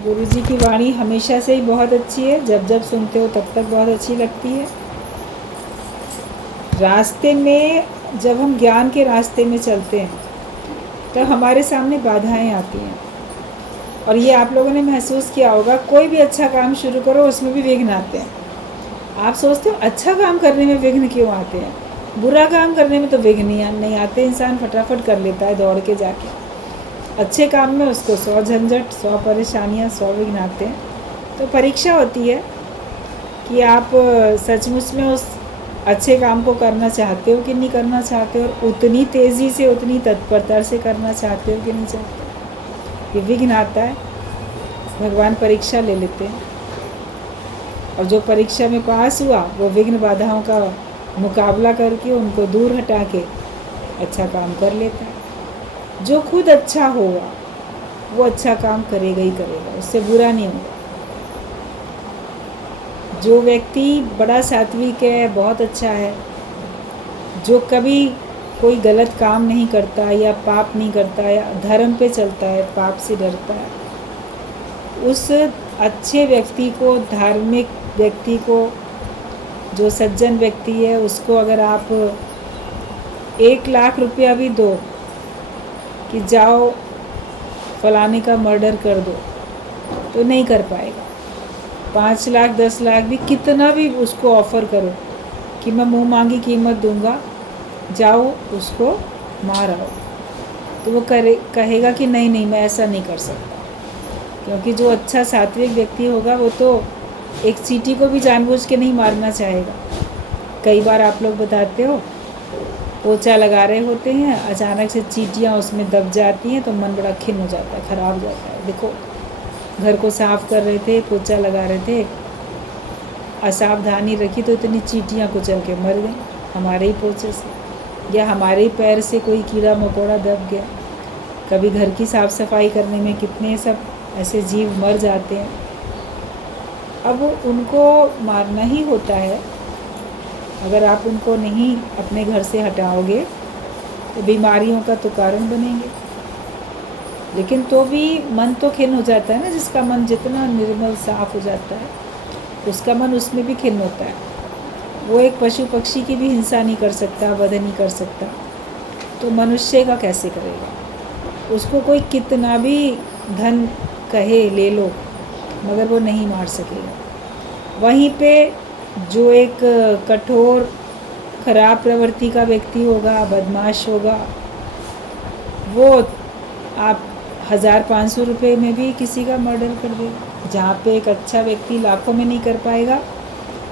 गुरुजी की वाणी हमेशा से ही बहुत अच्छी है, जब जब सुनते हो तब तक बहुत अच्छी लगती है। रास्ते में जब हम ज्ञान के रास्ते में चलते हैं तो हमारे सामने बाधाएं आती हैं, और ये आप लोगों ने महसूस किया होगा, कोई भी अच्छा काम शुरू करो उसमें भी विघ्न आते हैं। आप सोचते हो अच्छा काम करने में विघ्न क्यों आते हैं, बुरा काम करने में तो विघ्न नहीं आते, इंसान फटाफट कर लेता है दौड़ के जाके। अच्छे काम में उसको 100 झंझट, 100 परेशानियाँ, 100 विघ्न आते हैं। तो परीक्षा होती है कि आप सचमुच में उस अच्छे काम को करना चाहते हो कि नहीं करना चाहते हो, और उतनी तेज़ी से, उतनी तत्परता से करना चाहते हो कि नहीं चाहते। ये विघ्न आता है, भगवान परीक्षा ले लेते हैं, और जो परीक्षा में पास हुआ वो विघ्न बाधाओं का मुकाबला करके उनको दूर हटा के अच्छा काम कर लेता है। जो खुद अच्छा होगा वो अच्छा काम करेगा ही करेगा, उससे बुरा नहीं होगा। जो व्यक्ति बड़ा सात्विक है, बहुत अच्छा है, जो कभी कोई गलत काम नहीं करता या पाप नहीं करता या धर्म पे चलता है, पाप से डरता है, उस अच्छे व्यक्ति को, धार्मिक व्यक्ति को, जो सज्जन व्यक्ति है, उसको अगर आप 1,00,000 रुपया भी दो कि जाओ फलाने का मर्डर कर दो, तो नहीं कर पाएगा। 5 लाख 10 लाख भी, कितना भी उसको ऑफ़र करो कि मैं मुँह मांगी कीमत दूंगा, जाओ उसको मार आओ, तो वो कहेगा कि नहीं नहीं, मैं ऐसा नहीं कर सकता। क्योंकि जो अच्छा सात्विक व्यक्ति होगा वो तो एक चींटी को भी जानबूझ के नहीं मारना चाहेगा। कई बार आप लोग बताते हो, पोछा लगा रहे होते हैं, अचानक से चींटियाँ उसमें दब जाती हैं तो मन बड़ा खिन्न हो जाता है, ख़राब हो जाता है। देखो, घर को साफ़ कर रहे थे, पोछा लगा रहे थे, असावधानी रखी तो इतनी चींटियाँ कुचल के मर गई हमारे ही पोछे से, या हमारे ही पैर से कोई कीड़ा मकोड़ा दब गया। कभी घर की साफ़ सफाई करने में कितने सब ऐसे जीव मर जाते हैं। अब उनको मारना ही होता है, अगर आप उनको नहीं अपने घर से हटाओगे तो बीमारियों का तो कारण बनेंगे। लेकिन तो भी मन तो खिन्न हो जाता है ना, जिसका मन जितना निर्मल साफ हो जाता है उसका मन उसमें भी खिन्न होता है। वो एक पशु पक्षी की भी हिंसा नहीं कर सकता, वध नहीं कर सकता, तो मनुष्य का कैसे करेगा। उसको कोई कितना भी धन कहे ले लो, मगर वो नहीं मार सकेगा। वहीं पे जो एक कठोर खराब प्रवृत्ति का व्यक्ति होगा, बदमाश होगा, वो आप 1,000-500 रुपये में भी किसी का मर्डर कर देगा। जहाँ पे एक अच्छा व्यक्ति लाखों में नहीं कर पाएगा,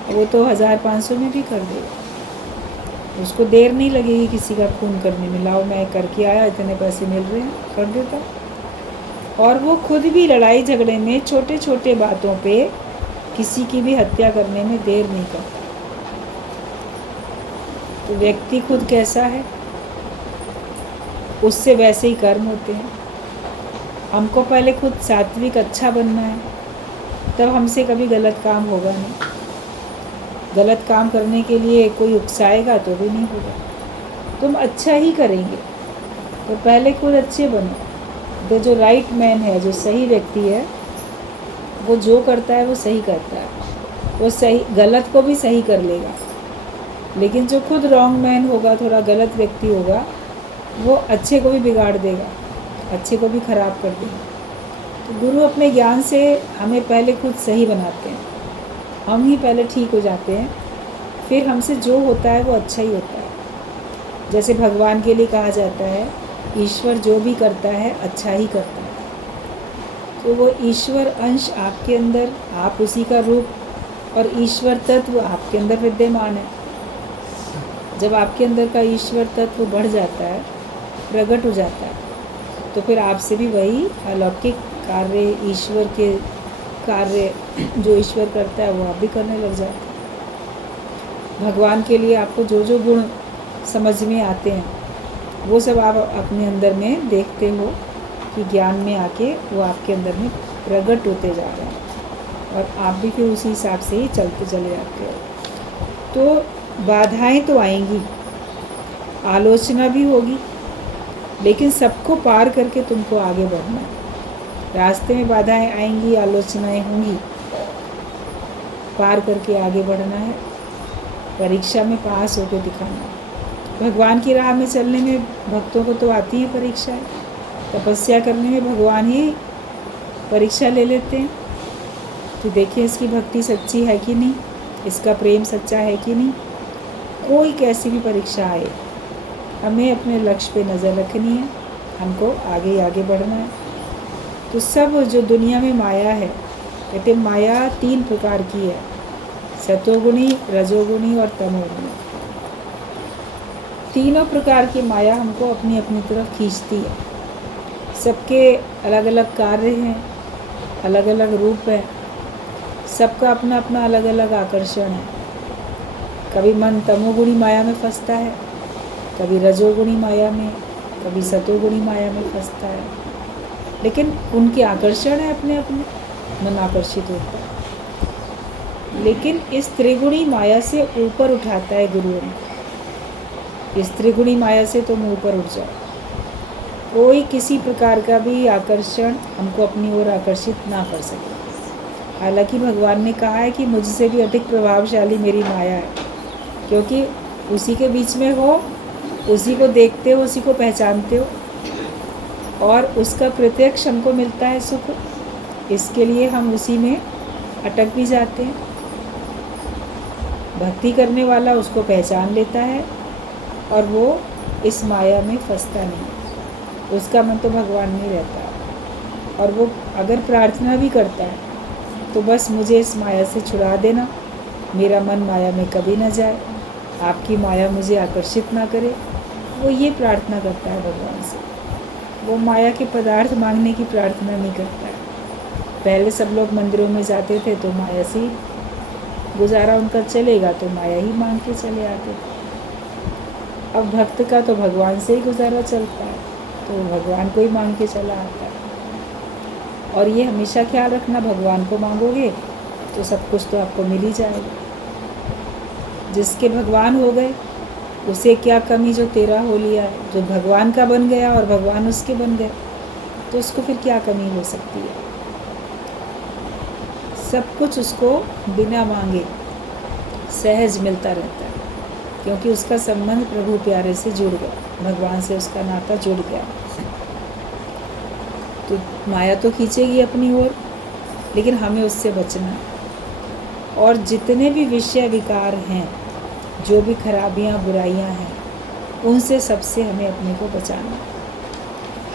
वो तो 1,000-500 में भी कर देगा। उसको देर नहीं लगेगी किसी का खून करने में, लाओ मैं करके आया, इतने पैसे मिल रहे हैं, कर देता। और वो खुद भी लड़ाई झगड़े में छोटे छोटे बातों पे किसी की भी हत्या करने में देर नहीं करता। तो व्यक्ति खुद कैसा है, उससे वैसे ही कर्म होते हैं। हमको पहले खुद सात्विक अच्छा बनना है, तब हमसे कभी गलत काम होगा नहीं। गलत काम करने के लिए कोई उकसाएगा तो भी नहीं होगा, तुम अच्छा ही करेंगे। तो पहले खुद अच्छे बनो। तो जो राइट मैन है, जो सही व्यक्ति है, वो जो करता है वो सही करता है, वो सही गलत को भी सही कर लेगा। लेकिन जो खुद रॉन्ग मैन होगा, थोड़ा गलत व्यक्ति होगा, वो अच्छे को भी बिगाड़ देगा, अच्छे को भी ख़राब कर देगा। तो गुरु अपने ज्ञान से हमें पहले खुद सही बनाते हैं, हम ही पहले ठीक हो जाते हैं, फिर हमसे जो होता है वो अच्छा ही होता है। जैसे भगवान के लिए कहा जाता है, ईश्वर जो भी करता है अच्छा ही करता है। तो वो ईश्वर अंश आपके अंदर, आप उसी का रूप, और ईश्वर तत्व आपके अंदर विद्यमान है। जब आपके अंदर का ईश्वर तत्व बढ़ जाता है, प्रकट हो जाता है, तो फिर आपसे भी वही अलौकिक कार्य, ईश्वर के कार्य जो ईश्वर करता है वो आप भी करने लग जाते हैं। भगवान के लिए आपको जो जो गुण समझ में आते हैं वो सब आप अपने अंदर में देखते हो कि ज्ञान में आके वो आपके अंदर में प्रकट होते जा रहे हैं, और आप भी फिर उसी हिसाब से ही चलते चले जाते हो। तो बाधाएं तो आएंगी, आलोचना भी होगी, लेकिन सबको पार करके तुमको आगे बढ़ना है। रास्ते में बाधाएं आएंगी, आलोचनाएं होंगी, पार करके आगे बढ़ना है, परीक्षा में पास होकर दिखाना है। भगवान की राह में चलने में भक्तों को तो आती है परीक्षाएं, तपस्या करने में भगवान ही परीक्षा ले लेते हैं कि देखिए इसकी भक्ति सच्ची है कि नहीं, इसका प्रेम सच्चा है कि नहीं। कोई कैसी भी परीक्षा आए, हमें अपने लक्ष्य पे नज़र रखनी है, हमको आगे बढ़ना है। तो सब जो दुनिया में माया है, कहते माया 3 प्रकार की है, सतोगुणी, रजोगुणी और तमोगुणी। तीनों प्रकार की माया हमको अपनी अपनी तरफ खींचती है। सबके अलग अलग कार्य हैं, अलग अलग रूप है, सबका अपना अपना अलग अलग आकर्षण है। कभी मन तमोगुणी माया में फंसता है, कभी रजोगुणी माया में, कभी सतोगुणी माया में फंसता है, लेकिन उनके आकर्षण है अपने अपने, मन आकर्षित होता है। लेकिन इस त्रिगुणी माया से ऊपर उठाता है गुरु हमको। इस त्रिगुणी माया से तुम ऊपर उठ जाओ। कोई किसी प्रकार का भी आकर्षण हमको अपनी ओर आकर्षित ना कर सके। हालांकि भगवान ने कहा है कि मुझसे भी अधिक प्रभावशाली मेरी माया है, क्योंकि उसी के बीच में हो, उसी को देखते हो, उसी को पहचानते हो, और उसका प्रत्यक्ष हमको मिलता है सुख। इसके लिए हम उसी में अटक भी जाते हैं। भक्ति करने वाला उसको पहचान लेता है और वो इस माया में फंसता नहीं, उसका मन तो भगवान में रहता। और वो अगर प्रार्थना भी करता है तो बस मुझे इस माया से छुड़ा देना, मेरा मन माया में कभी ना जाए, आपकी माया मुझे आकर्षित ना करे, वो ये प्रार्थना करता है भगवान से। वो माया के पदार्थ मांगने की प्रार्थना नहीं करता है। पहले सब लोग मंदिरों में जाते थे तो माया से ही गुजारा उनका चलेगा, तो माया ही मांग के चले आते थे। अब भक्त का तो भगवान से ही गुजारा चलता है, तो भगवान को ही मांग के चला आता है। और ये हमेशा ख्याल रखना, भगवान को मांगोगे तो सब कुछ तो आपको मिल ही जाएगा। जिसके भगवान हो गए उसे क्या कमी जो तेरा हो लिया है। जो भगवान का बन गया और भगवान उसके बन गए तो उसको फिर क्या कमी हो सकती है। सब कुछ उसको बिना मांगे सहज मिलता रहता है, क्योंकि उसका संबंध प्रभु प्यारे से जुड़ गया, भगवान से उसका नाता जुड़ गया। तो माया तो खींचेगी अपनी ओर, लेकिन हमें उससे बचना है। और जितने भी विषय विकार हैं, जो भी खराबियां बुराइयां हैं, उनसे सबसे हमें अपने को बचाना है।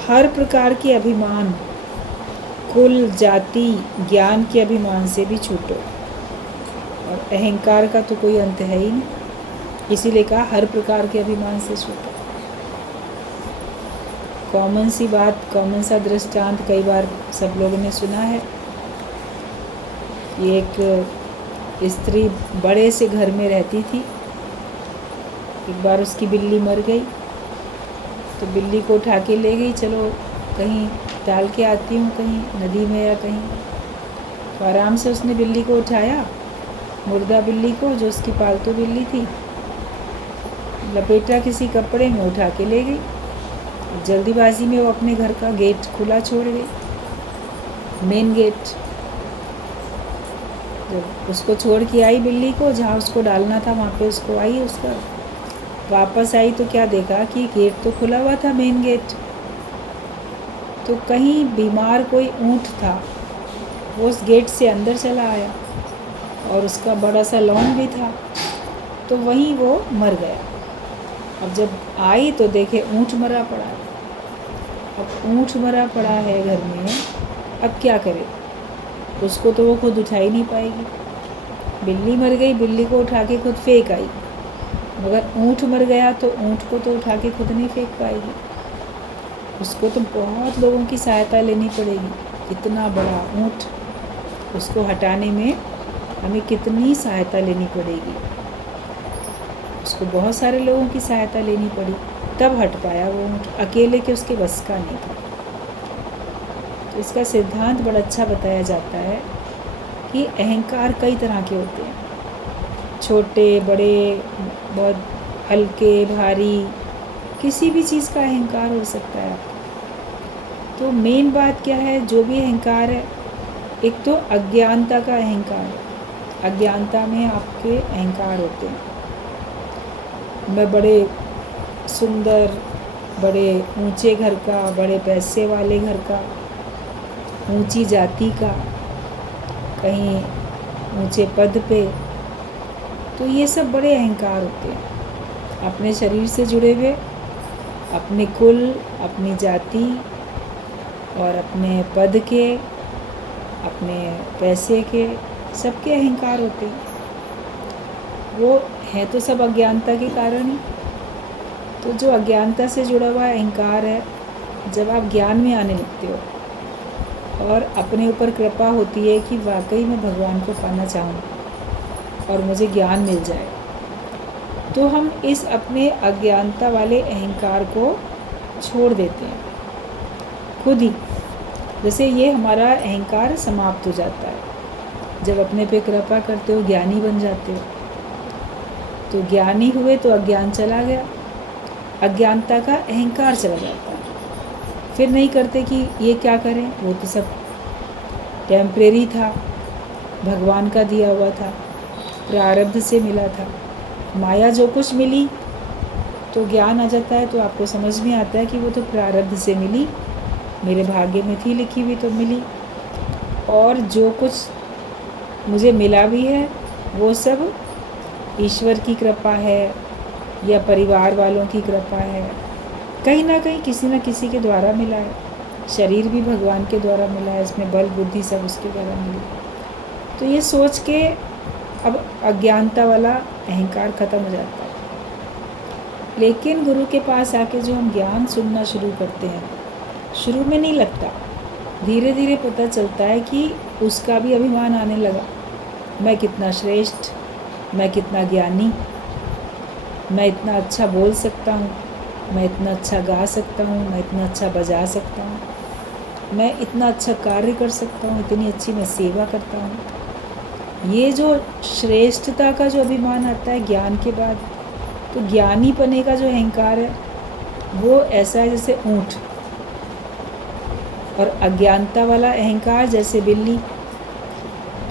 हर प्रकार के अभिमान, कुल, जाति, ज्ञान के अभिमान से भी छूटो। और अहंकार का तो कोई अंत है ही नहीं, इसीलिए कहा हर प्रकार के अभिमान से छूटो। कॉमन सी बात, कॉमन सा दृष्टांत कई बार सब लोगों ने सुना है। ये एक स्त्री बड़े से घर में रहती थी। एक बार उसकी बिल्ली मर गई, तो बिल्ली को उठा के ले गई, चलो कहीं डाल के आती हूँ, कहीं नदी में या कहीं। तो आराम से उसने बिल्ली को उठाया, मुर्दा बिल्ली को, जो उसकी पालतू बिल्ली थी, लपेटा किसी कपड़े में, उठा के ले गई। जल्दीबाजी में वो अपने घर का गेट खुला छोड़ गई, मेन गेट। जब उसको छोड़ के आई बिल्ली को, जहाँ उसको डालना था वहाँ पे उसको आई, उसका वापस आई तो क्या देखा कि गेट तो खुला हुआ था, मेन गेट। तो कहीं बीमार कोई ऊँट था, वो उस गेट से अंदर चला आया और उसका बड़ा सा लॉन भी था, तो वहीं वो मर गया। अब जब आई तो देखे ऊँट मरा पड़ा है। अब ऊँट मरा पड़ा है घर में, अब क्या करे, उसको तो वो खुद उठा ही नहीं पाएगी। बिल्ली मर गई, बिल्ली को उठा के खुद फेंक आई, मगर ऊँट मर गया तो ऊँट को तो उठा के खुद नहीं फेंक पाएगी। उसको तो बहुत लोगों की सहायता लेनी पड़ेगी। इतना बड़ा ऊँट, उसको हटाने में हमें कितनी सहायता लेनी पड़ेगी। उसको बहुत सारे लोगों की सहायता लेनी पड़ी, तब हट पाया वो ऊँट। अकेले के उसके बस का नहीं था। तो इसका सिद्धांत बड़ा अच्छा बताया जाता है कि अहंकार कई तरह के होते हैं, छोटे बड़े, बहुत हल्के भारी, किसी भी चीज़ का अहंकार हो सकता है आपको। तो मेन बात क्या है, जो भी अहंकार है, एक तो अज्ञानता का अहंकार है। अज्ञानता में आपके अहंकार होते हैं। मैं बड़े सुंदर, बड़े ऊंचे घर का, बड़े पैसे वाले घर का, ऊंची जाति का, कहीं ऊंचे पद पे, तो ये सब बड़े अहंकार होते हैं। अपने शरीर से जुड़े हुए, अपने कुल, अपनी जाति और अपने पद के, अपने पैसे के, सबके अहंकार होते हैं। वो है तो सब अज्ञानता के कारण ही। तो जो अज्ञानता से जुड़ा हुआ अहंकार है, जब आप ज्ञान में आने लगते हो और अपने ऊपर कृपा होती है कि वाकई मैं भगवान को पाना चाहूँ और मुझे ज्ञान मिल जाए, तो हम इस अपने अज्ञानता वाले अहंकार को छोड़ देते हैं खुद ही। जैसे ये हमारा अहंकार समाप्त हो जाता है जब अपने पे कृपा करते हो, ज्ञानी बन जाते हो। तो ज्ञानी हुए तो अज्ञान चला गया, अज्ञानता का अहंकार चला जाता है। फिर नहीं करते कि ये क्या करें, वो तो सब टेम्परेरी था, भगवान का दिया हुआ था, प्रारब्ध से मिला था। माया जो कुछ मिली तो ज्ञान आ जाता है, तो आपको समझ में आता है कि वो तो प्रारब्ध से मिली, मेरे भाग्य में थी लिखी हुई तो मिली। और जो कुछ मुझे मिला भी है वो सब ईश्वर की कृपा है या परिवार वालों की कृपा है, कहीं ना कहीं किसी न किसी के द्वारा मिला है। शरीर भी भगवान के द्वारा मिला है, इसमें बल बुद्धि सब उसके द्वारा मिली। तो ये सोच के अब अज्ञानता वाला अहंकार ख़त्म हो जाता है। लेकिन गुरु के पास आके जो हम ज्ञान सुनना शुरू करते हैं, शुरू में नहीं लगता, धीरे धीरे पता चलता है कि उसका भी अभिमान आने लगा। मैं कितना श्रेष्ठ, मैं कितना ज्ञानी, मैं इतना अच्छा बोल सकता हूँ, मैं इतना अच्छा गा सकता हूँ, मैं इतना अच्छा बजा सकता हूँ, मैं इतना अच्छा कार्य कर सकता हूँ, इतनी अच्छी मैं सेवा करता हूँ। ये जो श्रेष्ठता का जो अभिमान आता है ज्ञान के बाद, तो ज्ञानी पने का जो अहंकार है वो ऐसा है जैसे ऊँट, और अज्ञानता वाला अहंकार जैसे बिल्ली।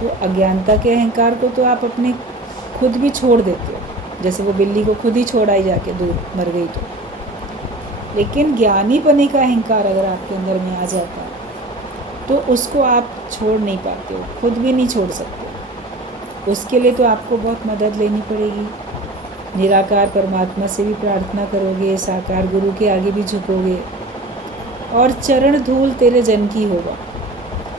तो अज्ञानता के अहंकार को तो आप अपने खुद भी छोड़ देते हो, जैसे वो बिल्ली को खुद ही छोड़ आई जाके दूर मर गई तो। लेकिन ज्ञानी पने का अहंकार अगर आपके अंदर में आ जाता है तो उसको आप छोड़ नहीं पाते हो, खुद भी नहीं छोड़ सकते। उसके लिए तो आपको बहुत मदद लेनी पड़ेगी। निराकार परमात्मा से भी प्रार्थना करोगे, साकार गुरु के आगे भी झुकोगे, और चरण धूल तेरे जन की होगा।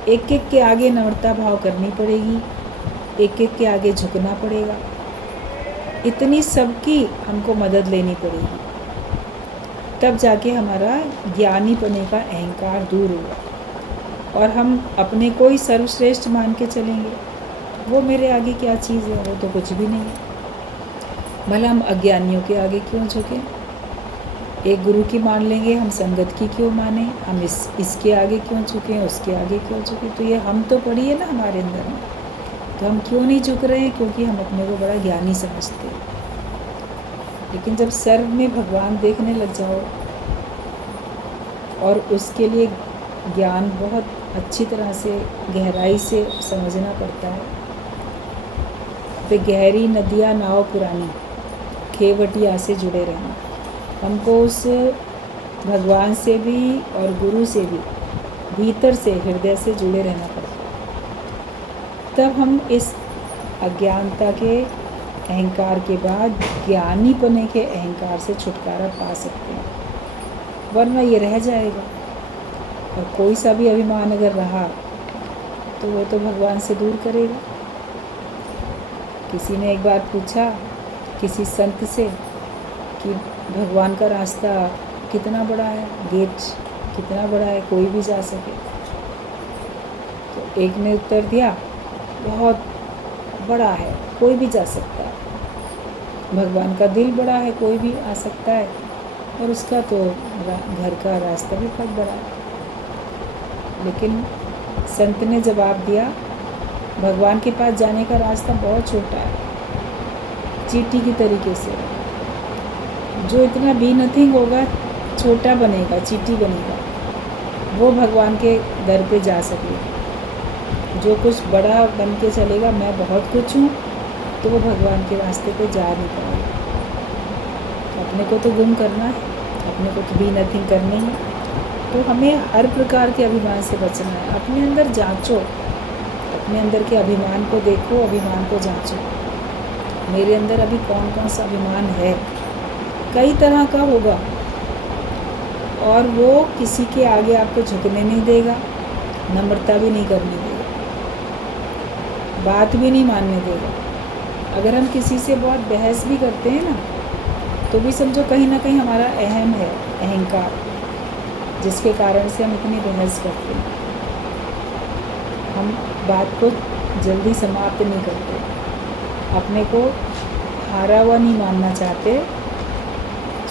एक एक के आगे नम्रता भाव करनी पड़ेगी, एक एक के आगे झुकना पड़ेगा। इतनी सबकी हमको मदद लेनी पड़ेगी, तब जाके हमारा ज्ञानी पने का अहंकार दूर होगा और हम अपने को ही सर्वश्रेष्ठ मान के चलेंगे। वो मेरे आगे क्या चीज़ है, वो तो कुछ भी नहीं है। भला हम अज्ञानियों के आगे क्यों झुकें? एक गुरु की मान लेंगे, हम संगत की क्यों माने? हम इसके आगे क्यों झुकें, उसके आगे क्यों झुकें? तो ये हम तो पड़ी है ना हमारे अंदर में, तो हम क्यों नहीं झुक रहे हैं? क्योंकि हम अपने को बड़ा ज्ञानी समझते हैं। लेकिन जब सर्व में भगवान देखने लग जाओ, और उसके लिए ज्ञान बहुत अच्छी तरह से गहराई से समझना पड़ता है। तो गहरी नदियाँ नाव पुरानी, खेवटिया से जुड़े रहना। हमको उस भगवान से भी और गुरु से भी भीतर से, हृदय से जुड़े रहना पड़ता है। तब हम इस अज्ञानता के अहंकार के बाद ज्ञानी पने के अहंकार से छुटकारा पा सकते हैं, वरना ये रह जाएगा। और कोई सा भी अभिमान अगर रहा तो वो तो भगवान से दूर करेगा। किसी ने एक बार पूछा किसी संत से कि भगवान का रास्ता कितना बड़ा है, गेट कितना बड़ा है, कोई भी जा सके? तो एक ने उत्तर दिया, बहुत बड़ा है, कोई भी जा सकता है। भगवान का दिल बड़ा है, कोई भी आ सकता है, और उसका तो घर का रास्ता भी बहुत बड़ा है। लेकिन संत ने जवाब दिया, भगवान के पास जाने का रास्ता बहुत छोटा है, चींटी की तरीके से। जो इतना बी नथिंग होगा, छोटा बनेगा, चींटी बनेगा। वो भगवान के दर पे जा सके। जो कुछ बड़ा बन के चलेगा मैं बहुत कुछ हूँ, तो वो भगवान के रास्ते पे जा नहीं पाएगा। अपने को तो गुम करना है, अपने को तो बी नथिंग करनी है। तो हमें हर प्रकार के अभिमान से बचना है। अपने अंदर जांचो, अपने अंदर के अभिमान को देखो, अभिमान को जांचो। मेरे अंदर अभी कौन कौन सा अभिमान है, कई तरह का होगा, और वो किसी के आगे आपको झुकने नहीं देगा, नम्रता भी नहीं करने देगा, बात भी नहीं मानने देगा। अगर हम किसी से बहुत बहस भी करते हैं ना, तो भी समझो कहीं ना कहीं हमारा अहम है, अहंकार, जिसके कारण से हम इतनी बहस करते हैं। हम बात को जल्दी समाप्त नहीं करते, अपने को हारा हुआ नहीं मानना चाहते,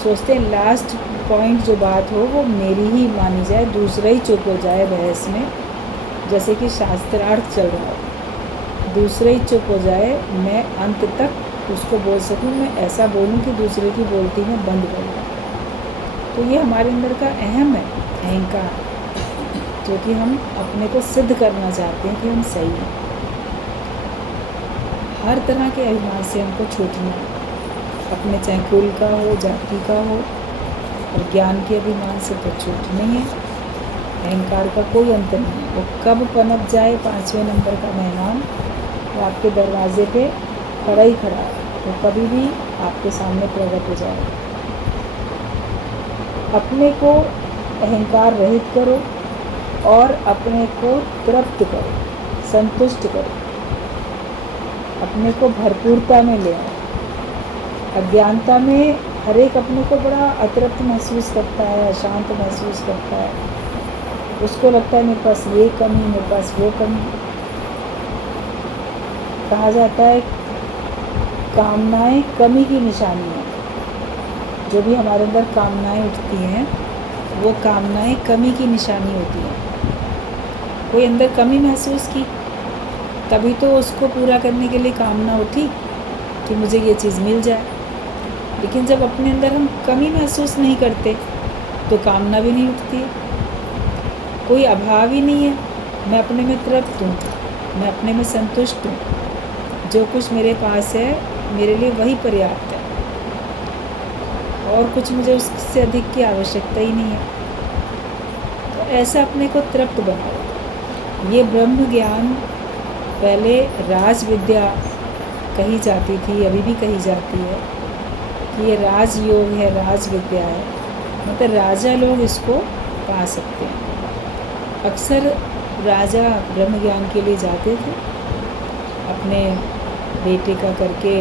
सोचते हैं लास्ट पॉइंट जो बात हो वो मेरी ही मानी जाए, दूसरा ही चुप हो जाए बहस में। जैसे कि शास्त्रार्थ चल रहा हो, दूसरा ही चुप हो जाए, मैं अंत तक उसको बोल सकूं, मैं ऐसा बोलूं कि दूसरे की बोलती में बंद कर दूं। तो ये हमारे अंदर का अहम है, अहंकार, जो कि हम अपने को सिद्ध करना चाहते हैं कि हम सही हैं। हर तरह के अभिमान से हमको छूटना है, अपने चाहे कुल का हो, जाति का हो, और ज्ञान के अभिमान से तो छूट नहीं है। अहंकार का कोई अंत नहीं है, वो कब पनप जाए 5वें नंबर का मेहमान, वो आपके दरवाजे पे खड़ा ही खड़ा है, वो कभी भी आपके सामने प्रकट हो जाए। अपने को अहंकार रहित करो और अपने को तृप्त करो, संतुष्ट करो, अपने को भरपूरता में ले आओ। अज्ञानता में हर एक अपने को बड़ा अतृप्त महसूस करता है, अशांत महसूस करता है, उसको लगता है मेरे पास ये कमी, मेरे पास वो कमी। कहा जाता है कामनाएं कमी की निशानी है। जो भी हमारे अंदर कामनाएं उठती हैं, वो कामनाएं कमी की निशानी होती हैं। कोई अंदर कमी महसूस की, तभी तो उसको पूरा करने के लिए कामना उठी कि मुझे ये चीज़ मिल जाए। लेकिन जब अपने अंदर हम कमी महसूस नहीं करते, तो कामना भी नहीं उठती है। कोई अभाव ही नहीं है, मैं अपने में तृप्त हूँ, मैं अपने में संतुष्ट हूँ, जो कुछ मेरे पास है मेरे लिए वही पर्याप्त है, और कुछ मुझे उससे अधिक की आवश्यकता ही नहीं है। तो ऐसा अपने को तृप्त बनाओ। ये ब्रह्म ज्ञान पहले राज विद्या कही जाती थी, अभी भी कही जाती है कि ये राजयोग है, राज विद्या है, मतलब राजा लोग इसको पा सकते हैं। अक्सर राजा ब्रह्म ज्ञान के लिए जाते थे, अपने बेटे का करके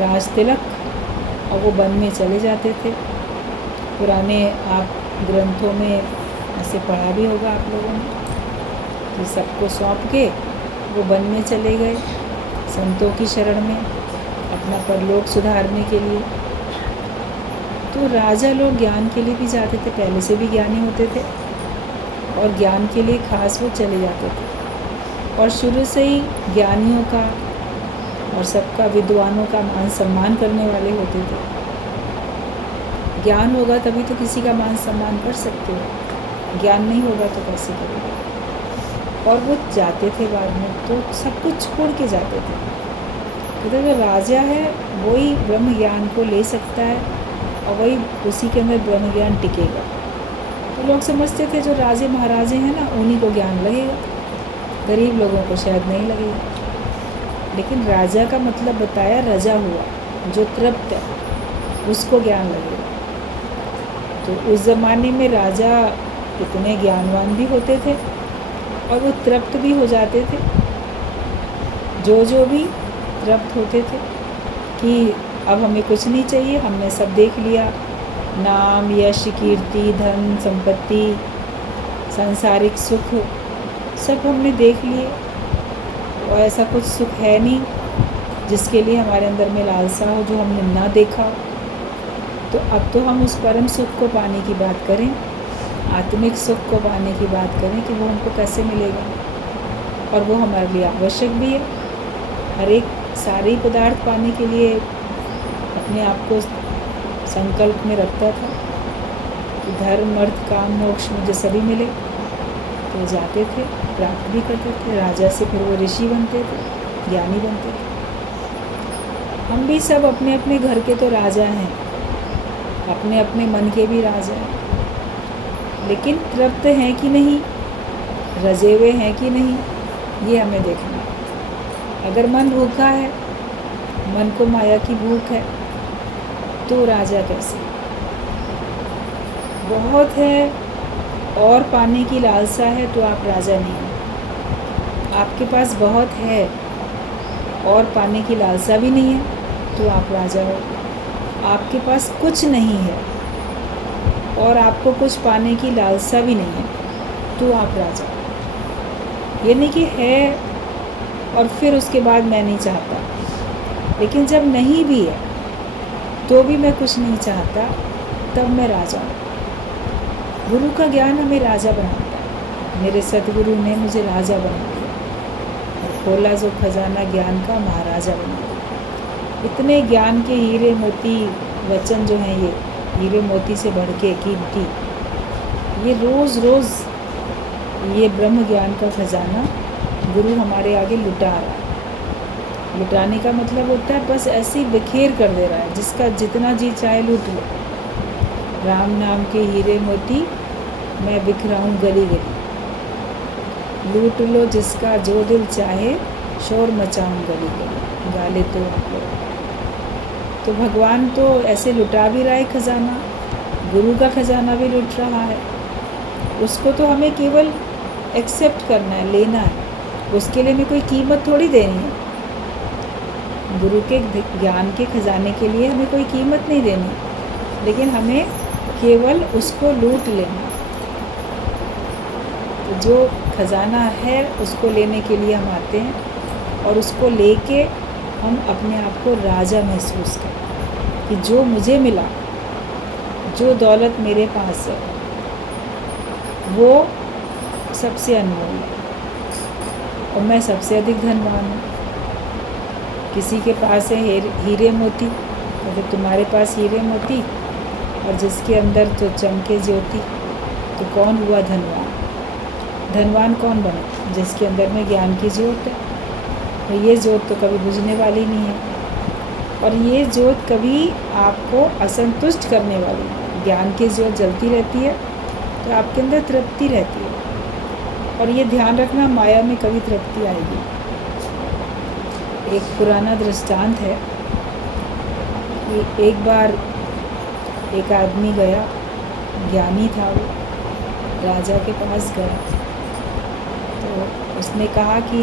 राज तिलक, और वो वन में चले जाते थे। पुराने आप ग्रंथों में ऐसे पढ़ा भी होगा आप लोगों ने कि सबको सौंप के वो वन में चले गए संतों की शरण में, अपना परलोक सुधारने के लिए। तो राजा लोग ज्ञान के लिए भी जाते थे, पहले से भी ज्ञानी होते थे, और ज्ञान के लिए खास वो चले जाते थे, और शुरू से ही ज्ञानियों का और सबका, विद्वानों का मान सम्मान करने वाले होते थे। ज्ञान होगा तभी तो किसी का मान सम्मान कर सकते हो, ज्ञान नहीं होगा तो कैसे करोगे। और वो जाते थे बाद में तो सब कुछ छोड़ के जाते थे, क्योंकि जो राजा है वही ब्रह्म ज्ञान को ले सकता है, और वही उसी के अंदर ब्रह्म ज्ञान टिकेगा। तो लोग समझते थे जो राजे महाराजे हैं ना, उन्हीं को ज्ञान लगेगा, गरीब लोगों को शायद नहीं लगेगा। लेकिन राजा का मतलब बताया रजा हुआ, जो तृप्त है उसको ज्ञान लगेगा। तो उस ज़माने में राजा इतने ज्ञानवान भी होते थे और वो तृप्त भी हो जाते थे, जो भी तृप्त होते थे कि अब हमें कुछ नहीं चाहिए, हमने सब देख लिया, नाम, यश, कीर्ति, धन, संपत्ति, सांसारिक सुख सब हमने देख लिए, और ऐसा कुछ सुख है नहीं जिसके लिए हमारे अंदर में लालसा हो, जो हमने ना देखा हो। तो अब तो हम उस परम सुख को पाने की बात करें, आत्मिक सुख को पाने की बात करें कि वो हमको कैसे मिलेगा, और वो हमारे लिए आवश्यक भी है। हर एक सारे पदार्थ पाने के लिए अपने आप को संकल्प में रखता था कि धर्म, अर्थ, काम, मोक्ष मुझे सभी मिले, तो जाते थे, प्राप्त भी करते थे राजा से, फिर वो ऋषि बनते थे, ज्ञानी बनते थे। हम भी सब अपने अपने घर के तो राजा हैं, अपने अपने मन के भी राजा हैं, लेकिन तृप्त हैं कि नहीं, रजे हुए हैं कि नहीं, ये हमें देखना है। अगर मन भूखा है, मन को माया की भूख है, तो राजा कैसे? बहुत है और पाने की लालसा है तो आप राजा नहीं हैं। आपके पास बहुत है और पाने की लालसा भी नहीं है तो आप राजा हो। आपके पास कुछ नहीं है और आपको कुछ पाने की लालसा भी नहीं है तो आप राजा हो। ये नहीं कि है और फिर उसके बाद मैं नहीं चाहता, लेकिन जब नहीं भी है तो भी मैं कुछ नहीं चाहता, तब मैं राजा हूँ। गुरु का ज्ञान हमें राजा बनाता है। मेरे सतगुरु ने मुझे राजा बना दिया और खोला जो खजाना ज्ञान का, महाराजा बना दिया। इतने ज्ञान के हीरे मोती वचन जो हैं, ये हीरे मोती से बढ़ के कीमती, ये रोज़ रोज़ ये ब्रह्म ज्ञान का खजाना गुरु हमारे आगे लुटा रहा है। लुटाने का मतलब होता है बस ऐसे ही बिखेर कर दे रहा है, जिसका जितना जी चाहे लूट लो। राम नाम के हीरे मोती मैं बिखराऊं गली गली, लूट लो जिसका जो दिल चाहे, शोर मचाऊं गली गली, गाले तो आप लोग। तो भगवान तो ऐसे लुटा भी रहा है खजाना, गुरु का खजाना भी लुट रहा है। उसको तो हमें केवल एक्सेप्ट करना है, लेना है। उसके लिए हमें कोई कीमत थोड़ी देनी है। गुरु के ज्ञान के खजाने के लिए हमें कोई कीमत नहीं देनी, लेकिन हमें केवल उसको लूट लेना। तो जो खजाना है उसको लेने के लिए हम आते हैं और उसको लेके हम अपने आप को राजा महसूस करें कि जो मुझे मिला, जो दौलत मेरे पास है, वो सबसे अनमोल है और मैं सबसे अधिक धनवान हूँ। किसी के पास है हीरे मोती, अगर तुम्हारे पास हीरे मोती और जिसके अंदर तो चमके ज्योति, तो कौन हुआ धनवान? धनवान कौन बना? जिसके अंदर में ज्ञान की ज्योत है। और ये ज्योत तो कभी बुझने वाली नहीं है और ये ज्योत कभी आपको असंतुष्ट करने वाली नहीं। ज्ञान की ज्योत जलती रहती है तो आपके अंदर तृप्ति रहती है। और ये ध्यान रखना, माया में कभी तृप्ति आएगी। एक पुराना दृष्टांत है कि एक बार एक आदमी गया, ज्ञानी था वो, राजा के पास गया। तो उसने कहा कि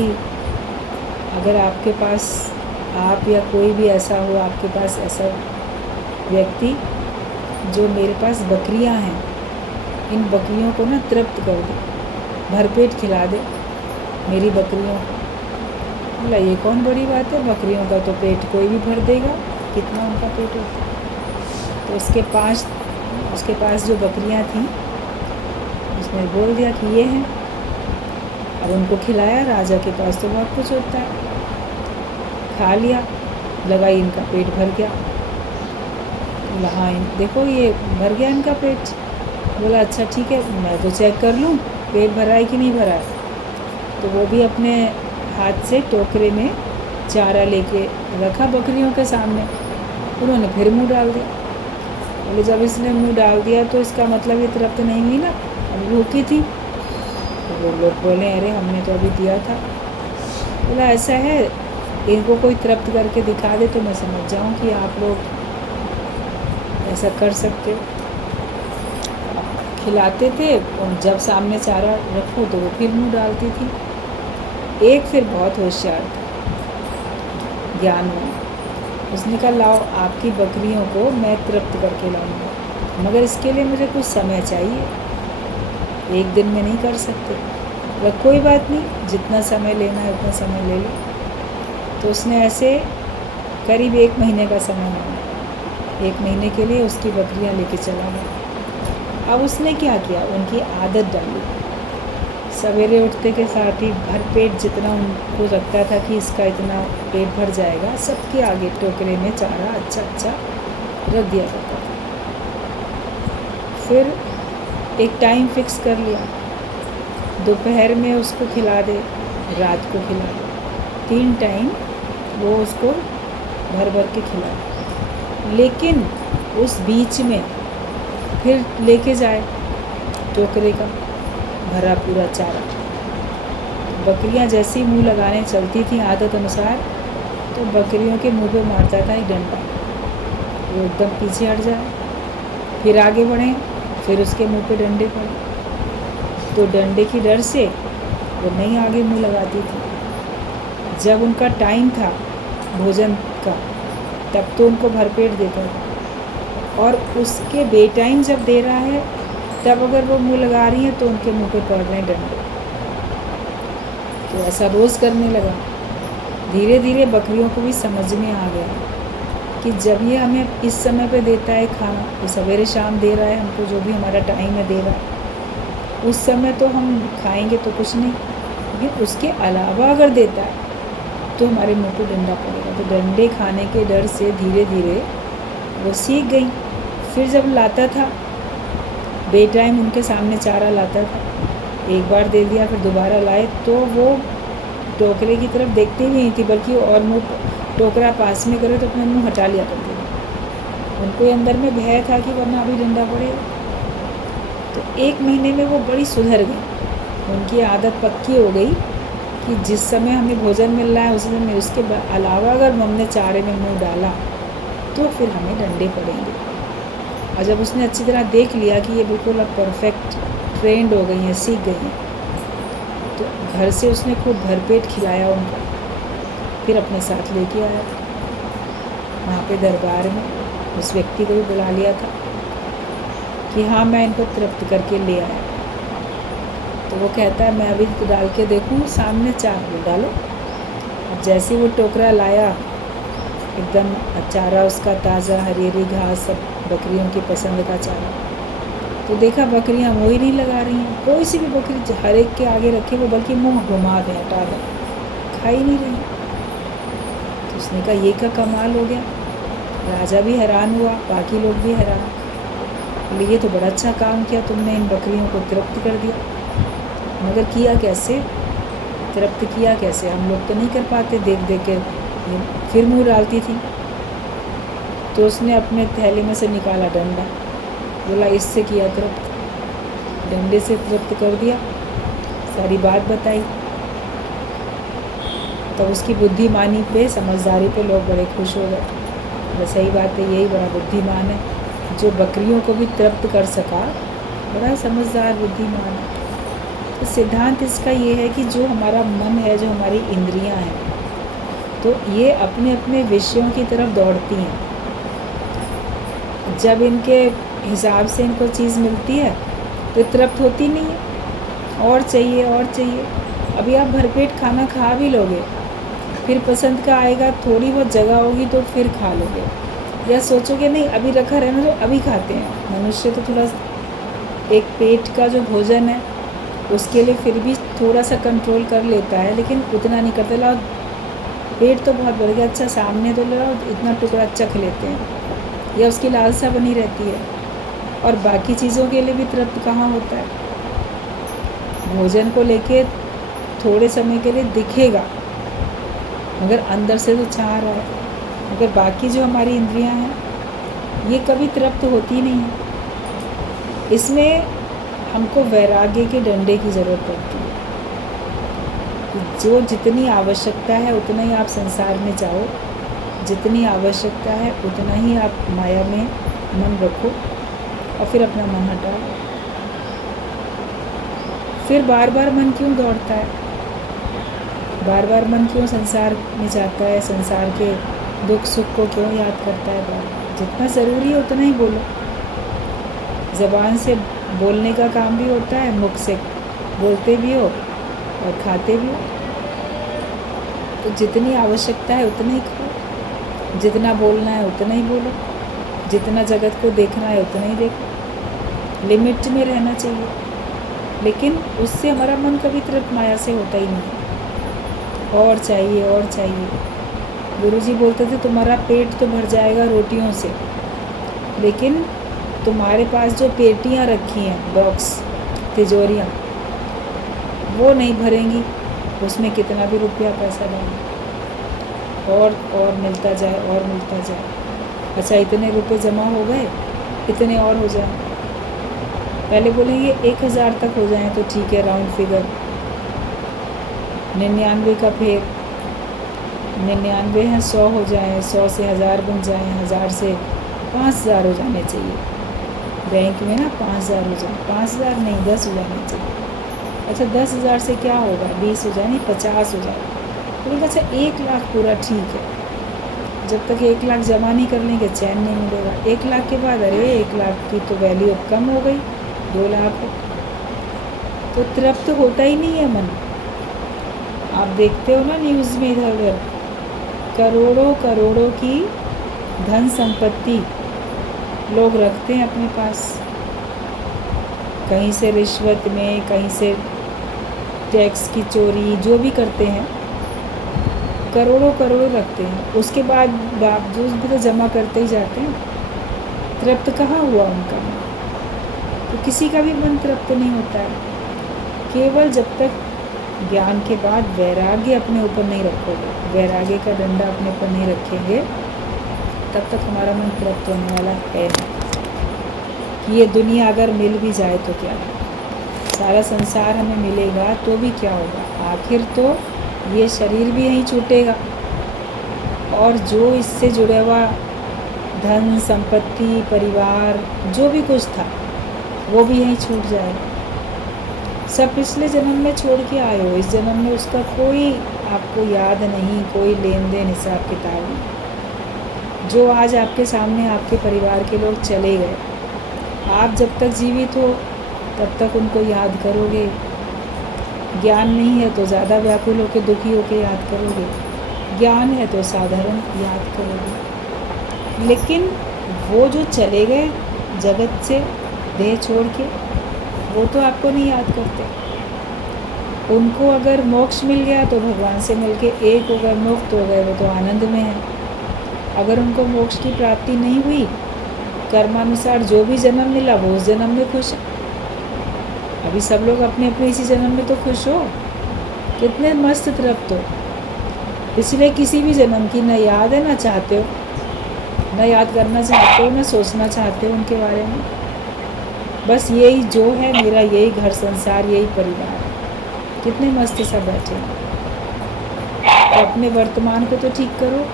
अगर आपके पास, आप या कोई भी ऐसा हो, आपके पास ऐसा व्यक्ति जो मेरे पास बकरियां हैं, इन बकरियों को ना तृप्त कर दे, भरपेट खिला दे मेरी बकरियों को। बोला ये कौन बड़ी बात है, बकरियों का तो पेट कोई भी भर देगा, कितना उनका पेट होता है। तो उसके पास जो बकरियां थीं, उसने बोल दिया कि ये हैं। अब उनको खिलाया। राजा के पास तो बहुत कुछ होता है, खा लिया, लगा इनका पेट भर गया। बोला हाँ देखो ये भर गया इनका पेट। बोला अच्छा ठीक है, मैं तो चेक कर लूँ पेट भरा है कि नहीं भरा है। तो वो भी अपने हाथ से टोकरे में चारा लेके रखा बकरियों के सामने। उन्होंने फिर मुंह डाल दिया। बोले जब इसने मुंह डाल दिया तो इसका मतलब ये तृप्त नहीं हुई ना, अब भूखी थी। तो वो लोग बोले अरे हमने तो अभी दिया था। बोला ऐसा है, इनको कोई तृप्त करके दिखा दे तो मैं समझ जाऊँ कि आप लोग ऐसा कर सकते हो। खिलाते थे और जब सामने चारा रखो तो वो फिर मुंह डालती थी। एक फिर बहुत होशियार था, ज्ञान में, उसने कहा लाओ आपकी बकरियों को मैं तृप्त करके लाऊंगा, मगर इसके लिए मुझे कुछ समय चाहिए, एक दिन में नहीं कर सकते। वह कोई बात नहीं, जितना समय लेना है उतना समय ले लो। तो उसने ऐसे करीब 1 महीने का समय मांगा। 1 महीने के लिए उसकी बकरियां लेके चला गया। अब उसने क्या किया, उनकी आदत डाली। सवेरे उठते के साथ ही भर पेट जितना उनको लगता था कि इसका इतना पेट भर जाएगा, सबके आगे टोकरे में चारा अच्छा अच्छा रख दिया करता था। फिर एक टाइम फिक्स कर लिया, दोपहर में उसको खिला दे, रात को खिला दे, 3 टाइम वो उसको भर भर के खिलाए। लेकिन उस बीच में फिर लेके जाए टोकरे का भरा पूरा चारा। बकरियां जैसे ही मुंह लगाने चलती थी आदत अनुसार, तो बकरियों के मुंह पे मारता था एक डंडा, वो एकदम पीछे हट जाए, फिर आगे बढ़े, फिर उसके मुंह पे डंडे पड़े। तो डंडे की डर से वो नहीं आगे मुंह लगाती थी। जब उनका टाइम था भोजन का, तब तो उनको भरपेट देता था, और उसके बेटाइम जब दे रहा है, तब अगर वो मुंह लगा रही हैं तो उनके मुंह पे पड़ रहे हैं डंडे। तो ऐसा रोज़ करने लगा। धीरे धीरे बकरियों को भी समझ में आ गया कि जब ये हमें इस समय पे देता है खाना, तो सवेरे शाम दे रहा है हमको, जो भी हमारा टाइम है दे रहा है, उस समय तो हम खाएंगे तो कुछ नहीं, लेकिन उसके अलावा अगर देता है तो हमारे मुंह पे डंडा पड़ेगा। तो डंडे खाने के डर से धीरे धीरे वो सीख गई। फिर जब लाता था बेटाइम उनके सामने चारा लाता था, एक बार दे दिया, फिर दोबारा लाए, तो वो टोकरे की तरफ देखती भी नहीं थी, बल्कि और मुँह टोकरा पास में करे तो अपना मुँह हटा लिया करती थी। उनको अंदर में भय था कि वरना अभी डंडा पड़ेगा। तो 1 महीने में वो बड़ी सुधर गई। उनकी आदत पक्की हो गई कि जिस समय हमें भोजन मिल रहा है उस समय, उसके अलावा अगर हमने चारे में मुँह डाला तो फिर हमें डंडे पड़ेंगे। और जब उसने अच्छी तरह देख लिया कि ये बिल्कुल अब परफेक्ट ट्रेंड हो गई हैं, सीख गई हैं, तो घर से उसने खूब भरपेट खिलाया उनको। फिर अपने साथ लेके आया, वहाँ पे दरबार में उस व्यक्ति को भी बुला लिया था कि हाँ मैं इनको तृप्त करके ले आया। तो वो कहता है मैं अभी तो डाल के देखूँ, सामने चार डालो। अब जैसे वो टोकरा लाया, एकदम चारा उसका ताज़ा, हरी हरी घास, सब बकरियों की पसंद का चारा, तो देखा बकरियां मुँह ही नहीं लगा रही हैं। कोई सी भी बकरी हर एक के आगे रखे वो बल्कि मुँह घुमा दें, हटा दें, खा ही नहीं रही। तो उसने कहा ये क्या कमाल हो गया। राजा भी हैरान हुआ, बाकी लोग भी हैरान। बोले ये तो बड़ा अच्छा काम किया तुमने, इन बकरियों को तृप्त कर दिया। मगर किया कैसे, तृप्त किया कैसे, हम लोग तो नहीं कर पाते। देख देख के फिर मुँह डालती थी। तो उसने अपने थैले में से निकाला डंडा, बोला इससे किया तृप्त, डंडे से तृप्त कर दिया। सारी बात बताई। तब उसकी बुद्धिमानी पे, समझदारी पे लोग बड़े खुश हो गए। बस सही बात है, यही बड़ा बुद्धिमान है जो बकरियों को भी तृप्त कर सका, बड़ा समझदार बुद्धिमान है। तो सिद्धांत इसका ये है कि जो हमारा मन है, जो हमारी इंद्रियां हैं, तो ये अपने अपने विषयों की तरफ दौड़ती हैं। जब इनके हिसाब से इनको चीज़ मिलती है तो तृप्त होती नहीं है, और चाहिए और चाहिए। अभी आप भरपेट खाना खा भी लोगे, फिर पसंद का आएगा, थोड़ी बहुत जगह होगी तो फिर खा लोगे, या सोचोगे नहीं अभी रखा रहना तो अभी खाते हैं। मनुष्य तो थोड़ा एक पेट का जो भोजन है उसके लिए फिर भी थोड़ा सा कंट्रोल कर लेता है, लेकिन उतना नहीं करते। लाओ पेट तो बहुत बढ़ गया, अच्छा सामने तो लाओ इतना टुकड़ा चख लेते हैं, या उसकी लालसा बनी रहती है। और बाकी चीज़ों के लिए भी तृप्त कहाँ होता है। भोजन को लेके थोड़े समय के लिए दिखेगा, मगर अंदर से तो चाह रहा है। मगर बाकी जो हमारी इंद्रियां हैं ये कभी तृप्त होती नहीं है। इसमें हमको वैराग्य के डंडे की ज़रूरत पड़ती है। जो जितनी आवश्यकता है उतना ही आप संसार में जाओ, जितनी आवश्यकता है उतना ही आप माया में मन रखो, और फिर अपना मन हटाओ। फिर बार बार मन क्यों दौड़ता है, बार बार मन क्यों संसार में जाता है, संसार के दुख सुख को क्यों याद करता है बार बार। जितना ज़रूरी है उतना ही बोलो। ज़बान से बोलने का काम भी होता है, मुख से बोलते भी हो और खाते भी हो। तो जितनी आवश्यकता है उतना ही खाओ, जितना बोलना है उतना ही बोलो, जितना जगत को देखना है उतना ही देखो। लिमिट में रहना चाहिए, लेकिन उससे हमारा मन कभी तृप्त माया से होता ही नहीं। और चाहिए और चाहिए। गुरुजी बोलते थे तुम्हारा पेट तो भर जाएगा रोटियों से, लेकिन तुम्हारे पास जो पेटियां रखी हैं, बॉक्स, तिजोरियाँ, वो नहीं भरेंगी, उसमें कितना भी रुपया पैसा डालो और मिलता जाए और मिलता जाए। अच्छा इतने रुपए जमा हो गए, इतने और हो जाए, पहले बोलेंगे 1000 तक हो जाए तो ठीक है, राउंड फिगर। 99 का फिर 99 है, 100 हो जाए, 100 से 1000 बन जाए, 1000 से 5000 हो जाने चाहिए। बैंक में ना 5000 हो जाए, 5000 नहीं 10 हो जाने चाहिए। अच्छा 10,000 से क्या होगा, 20 हो जाए, नहीं 50 हो जाए। तो अच्छा 1 लाख पूरा ठीक है। जब तक 1 लाख जमा नहीं कर लेंगे चैन नहीं मिलेगा। 1 लाख के बाद अरे 1 लाख की तो वैल्यू अब कम हो गई, 2 लाख हो, तो तृप्त होता ही नहीं है मन। आप देखते हो ना न्यूज़ में इधर उधर, करोड़ों करोड़ों की धन संपत्ति लोग रखते हैं अपने पास, कहीं से रिश्वत में, कहीं से टैक्स की चोरी, जो भी करते हैं, करोड़ों करोड़ों रखते हैं। उसके बाद बावजूद भी तो जमा करते ही जाते हैं। तृप्त कहाँ हुआ उनका मन? तो किसी का भी मन तृप्त नहीं होता है। केवल जब तक ज्ञान के बाद वैराग्य अपने ऊपर नहीं रखोगे, वैराग्य का डंडा अपने ऊपर नहीं रखेंगे, तब तक हमारा मन तृप्त होने वाला है नहीं। कि ये दुनिया अगर मिल भी जाए तो क्या है, सारा संसार हमें मिलेगा तो भी क्या होगा, आखिर तो ये शरीर भी यहीं छूटेगा और जो इससे जुड़ा हुआ धन संपत्ति परिवार जो भी कुछ था वो भी यहीं छूट जाएगा। सब पिछले जन्म में छोड़ के आए हो, इस जन्म में उसका कोई आपको याद नहीं, कोई लेन देन हिसाब किताब नहीं। जो आज आपके सामने आपके परिवार के लोग चले गए, आप जब तक जीवित हो तब तक उनको याद करोगे। ज्ञान नहीं है तो ज़्यादा व्याकुल होकर दुखी होकर याद करोगे, ज्ञान है तो साधारण याद करोगे। लेकिन वो जो चले गए जगत से देह छोड़ के, वो तो आपको नहीं याद करते। उनको अगर मोक्ष मिल गया तो भगवान से मिलके एक हो गए, मुक्त हो गए, वो तो आनंद में है। अगर उनको मोक्ष की प्राप्ति नहीं हुई, कर्मानुसार जो भी जन्म मिला वो उस जन्म में खुश है। अभी सब लोग अपने अपने इसी जन्म में तो खुश हो, कितने मस्त तृप्त हो। पिछले किसी भी जन्म की न याद है, न चाहते हो, न याद करना चाहते हो, न सोचना चाहते हो उनके बारे में। बस यही जो है मेरा, यही घर संसार, यही परिवार है। कितने मस्त सब बैठे हैं। तो अपने वर्तमान को तो ठीक करो,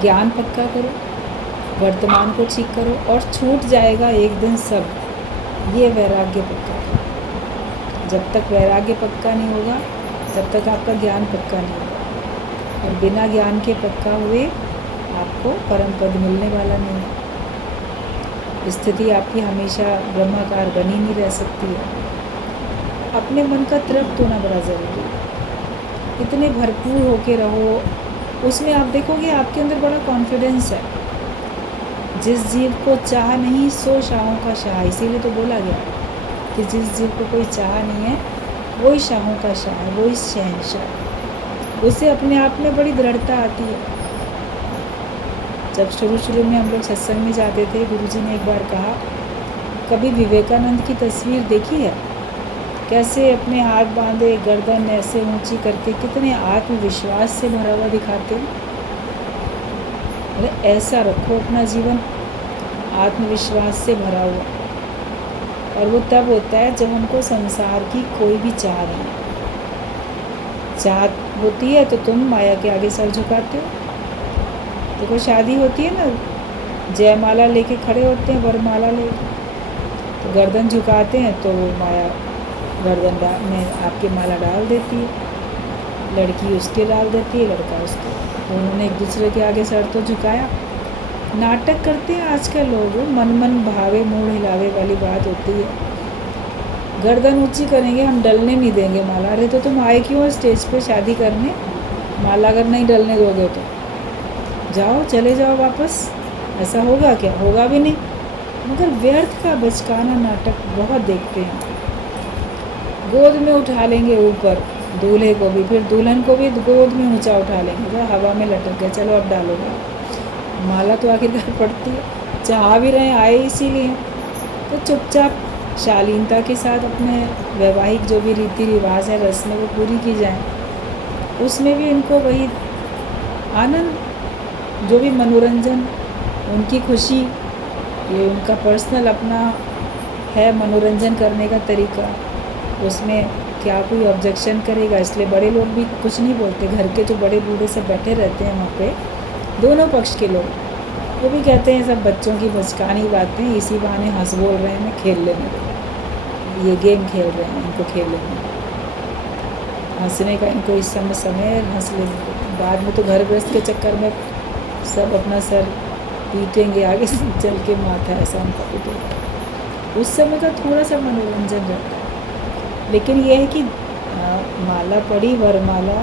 ज्ञान पक्का करो, वर्तमान को ठीक करो और छूट जाएगा एक दिन सब। ये वैराग्य पक्का करो। जब तक वैराग्य पक्का नहीं होगा तब तक आपका ज्ञान पक्का नहीं होगा, और बिना ज्ञान के पक्का हुए आपको परम पद मिलने वाला नहीं है। स्थिति आपकी हमेशा ब्रह्माकार बनी नहीं रह सकती है। अपने मन का तृप्त होना बड़ा ज़रूरी है। इतने भरपूर होके रहो, उसमें आप देखोगे आपके अंदर बड़ा कॉन्फिडेंस है। जिस जीव को चाह नहीं सो शाहों का शाह, इसीलिए तो बोला गया कि जिस जीव को कोई चाह नहीं है वही शाहों का शाह है, वही शहंशाह। उससे अपने आप में बड़ी दृढ़ता आती है। जब शुरू में हम लोग सत्संग में जाते थे, गुरुजी ने एक बार कहा, कभी विवेकानंद की तस्वीर देखी है? कैसे अपने हाथ बांधे, गर्दन ऐसे ऊंची करके कितने आत्मविश्वास से भरा हुआ दिखाते हैं। अरे ऐसा रखो अपना जीवन, आत्मविश्वास से भरा हुआ। और वो तब होता है जब हमको संसार की कोई भी चाह नहीं। चाह होती है तो तुम माया के आगे सर झुकाते हो। देखो शादी होती है ना, जयमाला लेके खड़े होते हैं, वरमाला लेके, तो गर्दन झुकाते हैं तो वो माया गर्दन में आपकी माला डाल देती है। लड़की उसके डाल देती है, लड़का उसके। तो उन्होंने एक दूसरे के आगे सर तो झुकाया। नाटक करते हैं आजकल लोग, मन मन भावे मूड हिलावे वाली बात होती है। गर्दन ऊंची करेंगे, हम डलने नहीं देंगे माला। अरे तो तुम आए क्यों स्टेज पे शादी करने? माला अगर नहीं डलने दोगे तो जाओ, चले जाओ वापस। ऐसा होगा क्या? होगा भी नहीं। मगर व्यर्थ का बचकाना नाटक बहुत देखते हैं। गोद में उठा लेंगे ऊपर दूल्हे को भी, फिर दुल्हन को भी गोद में ऊंचा उठा लेंगे, तो हवा में लटक गया, चलो अब डालोगे। माला तो आखिरकार पड़ती है, चाह भी रहे आए इसीलिए। तो चुपचाप शालीनता के साथ अपने वैवाहिक जो भी रीति रिवाज है, रस्में, वो पूरी की जाएं। उसमें भी इनको वही आनंद, जो भी मनोरंजन, उनकी खुशी, ये उनका पर्सनल अपना है मनोरंजन करने का तरीका, उसमें क्या कोई ऑब्जेक्शन करेगा? इसलिए बड़े लोग भी कुछ नहीं बोलते। घर के जो बड़े बूढ़े सब बैठे रहते हैं वहाँ पे, दोनों पक्ष के लोग, वो भी कहते हैं सब बच्चों की बचकानी बातें, इसी बहाने हंस बोल रहे हैं, खेल लेने दो, ये गेम खेल रहे हैं, इनको खेल लेने दो, हंसने का इनको इस समय हंस लेने दो। बाद में तो घर गृहस्थ के चक्कर में सब अपना सर पीटेंगे, आगे से चल के माथा ऐसा उनका पीटेगा। उस समय का थोड़ा सा मनोरंजन रहता है। लेकिन ये है कि माला पड़ी, वरमाला,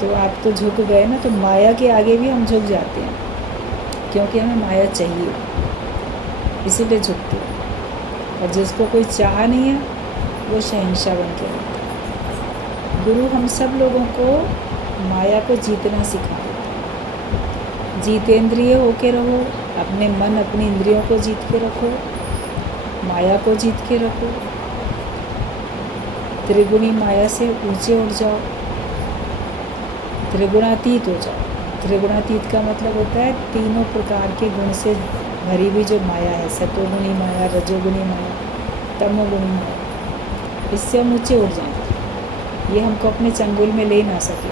तो आप तो झुक गए ना, तो माया के आगे भी हम झुक जाते हैं, क्योंकि हमें माया चाहिए, इसीलिए झुकते हैं। और जिसको कोई चाह नहीं है, वो शहंशाह बन के रहता है। गुरु हम सब लोगों को माया को जीतना सिखा देता है। जीतेंद्रिय होके रहो, अपने मन, अपनी इंद्रियों को जीत के रखो, माया को जीत के रखो, त्रिगुणी माया से ऊंचे उठ जाओ, त्रिगुणातीत हो जाओ। त्रिगुणातीत का मतलब होता है तीनों प्रकार के गुण से भरी हुई जो माया है, सतोगुणी माया, रजोगुणी माया, तमोगुणी माया, इससे हम ऊँचे उठ जाएंगे। ये हमको अपने चंगुल में ले ना सके।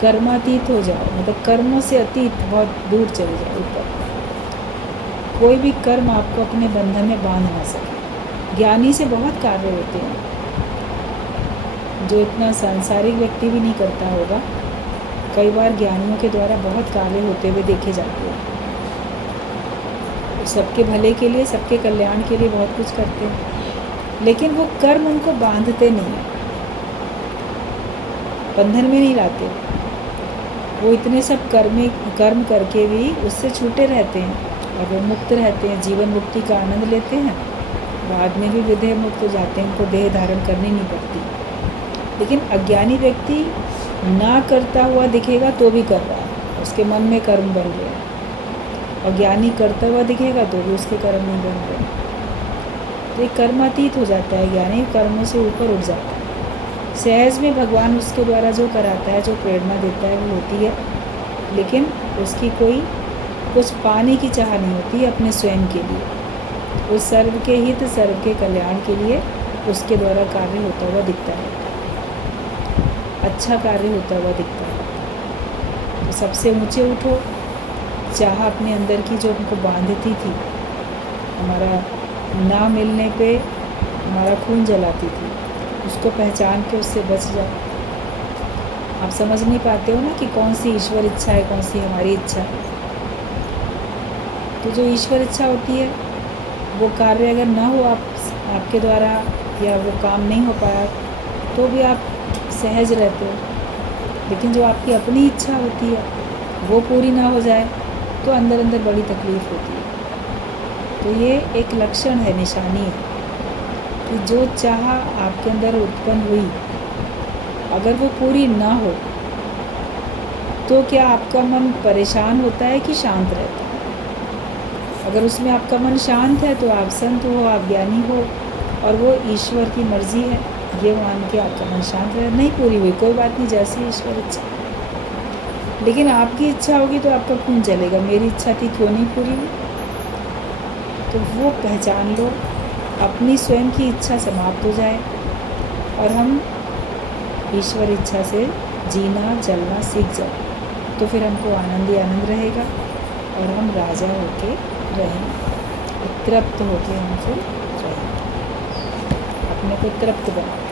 कर्मातीत हो जाओ, मतलब कर्मों से अतीत, बहुत दूर चले जाओ ऊपर। कोई भी कर्म आपको अपने बंधन में बांध ना सके। ज्ञानी से बहुत कार्य होते हैं जो इतना सांसारिक व्यक्ति भी नहीं करता होगा। कई बार ज्ञानियों के द्वारा बहुत कार्य होते हुए देखे जाते हैं। सबके भले के लिए, सबके कल्याण के लिए बहुत कुछ करते हैं, लेकिन वो कर्म उनको बांधते नहीं हैं, बंधन में नहीं लाते। वो इतने सब कर्म करके भी उससे छूटे रहते हैं और वो मुक्त रहते हैं, जीवन मुक्ति का आनंद लेते हैं। बाद में भी विदेह मुक्त हो जाते हैं, उनको देह धारण करनी नहीं पड़ती। लेकिन अज्ञानी व्यक्ति ना करता हुआ दिखेगा तो भी कर रहा है, उसके मन में कर्म बन गया। और ज्ञानी करता हुआ दिखेगा तो भी उसके कर्म नहीं बन रहे। तो एक कर्मातीत हो जाता है ज्ञानी, कर्मों से ऊपर उठ जाता है। सहज में भगवान उसके द्वारा जो कराता है, जो प्रेरणा देता है, वो होती है, लेकिन उसकी कोई कुछ पाने की चाह नहीं होती अपने स्वयं के लिए। वो सर्व के हित, सर्व के कल्याण के लिए उसके द्वारा कार्य होता हुआ दिखता है, अच्छा कार्य होता हुआ दिखता है। तो सबसे ऊंचे उठो। चाह अपने अंदर की जो हमको बांधती थी, हमारा ना मिलने पे हमारा खून जलाती थी, उसको पहचान के उससे बच जाओ। आप समझ नहीं पाते हो ना कि कौन सी ईश्वर इच्छा है, कौन सी हमारी इच्छा है। तो जो ईश्वर इच्छा होती है, वो कार्य अगर ना हो आपके द्वारा, या वो काम नहीं हो पाया, तो भी आप सहज रहते हो। लेकिन जो आपकी अपनी इच्छा होती है, वो पूरी ना हो जाए, तो अंदर अंदर बड़ी तकलीफ़ होती है। तो ये एक लक्षण है, निशानी है कि जो चाह आपके अंदर उत्पन्न हुई, अगर वो पूरी ना हो, तो क्या आपका मन परेशान होता है कि शांत रहता है? अगर उसमें आपका मन शांत है तो आप संत हो, आप ज्ञानी हो, और वो ईश्वर की मर्ज़ी है, ये मान के आपका मन शांत रहे। नहीं पूरी हुई, कोई बात नहीं, जैसी ईश्वर इच्छा। लेकिन आपकी इच्छा होगी तो आपका खून जलेगा, मेरी इच्छा थी क्यों नहीं पूरी हुई। तो वो पहचान लो, अपनी स्वयं की इच्छा समाप्त हो जाए और हम ईश्वर इच्छा से जीना चलना सीख जाए, तो फिर हमको आनंद ही आनंद रहेगा और हम राजा होके रहेंगे, तृप्त होके हम फिर रहेंगे, अपने को तृप्त बनाए।